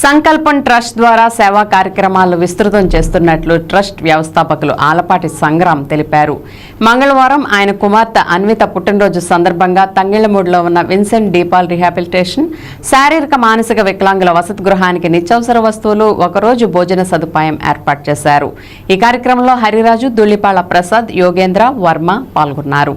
సంకల్పం ట్రస్ట్ ద్వారా సేవా కార్యక్రమాలు విస్తృతం చేస్తున్నట్లు ట్రస్ట్ వ్యవస్థాపకులు ఆలపాటి సంగ్రామ్ తెలిపారు. మంగళవారం ఆయన కుమార్తె అన్విత పుట్టినరోజు సందర్భంగా తంగిళ్ళమూడిలో ఉన్న విన్సెంట్ డీపాల్ రిహాబిలిటేషన్ శారీరక మానసిక వికలాంగుల వసతి గృహానికి నిత్యావసర వస్తువులు ఒకరోజు భోజన సదుపాయం ఏర్పాటు చేశారు. ఈ కార్యక్రమంలో హరిరాజు దుల్లిపాళ్ళ ప్రసాద్ యోగేంద్ర వర్మ పాల్గొన్నారు.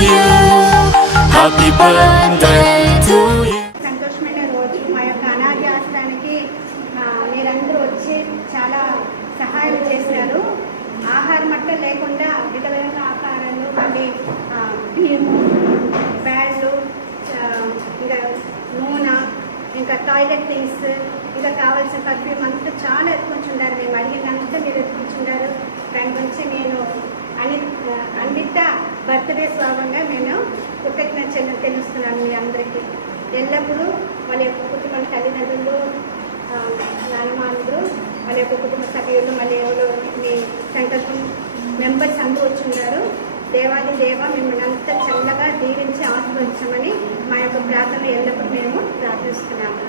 you. Happy birthday to you. సంతోషమైన రోజు మా యొక్క అనాథ ఆశ్రమానికి మీరందరూ వచ్చి చాలా సహాయం చేశారు ఆహారం మట్ట లేకుండా విధమైన ఆహారాలు మళ్ళీ ఆ, బియ్యము ఇంకా నూనె ఇంకా టాయిలెట్ థింగ్స్ ఇంకా కావాల్సిన పర్ఫ్యూమ్ అంతా చాలా బర్త్డే స్వాభంగా నేను కృతజ్ఞతలు తెలుస్తున్నాను మీ అందరికీ. ఎల్లప్పుడూ వాళ్ళ యొక్క కుటుంబ తల్లిదండ్రులు ఆ, నాన్నమానులు వాళ్ళ యొక్క కుటుంబ సభ్యులు మళ్ళీ ఎవరు మీ సంకల్పం మెంబర్స్ అందరూ వచ్చి ఉన్నారు. దేవాది దేవ మిమ్మల్ని అంత చల్లగా దీవించి ఆశీర్వదించమని మా యొక్క ప్రార్థన ఎల్లప్పుడూ మేము ప్రార్థిస్తున్నాము.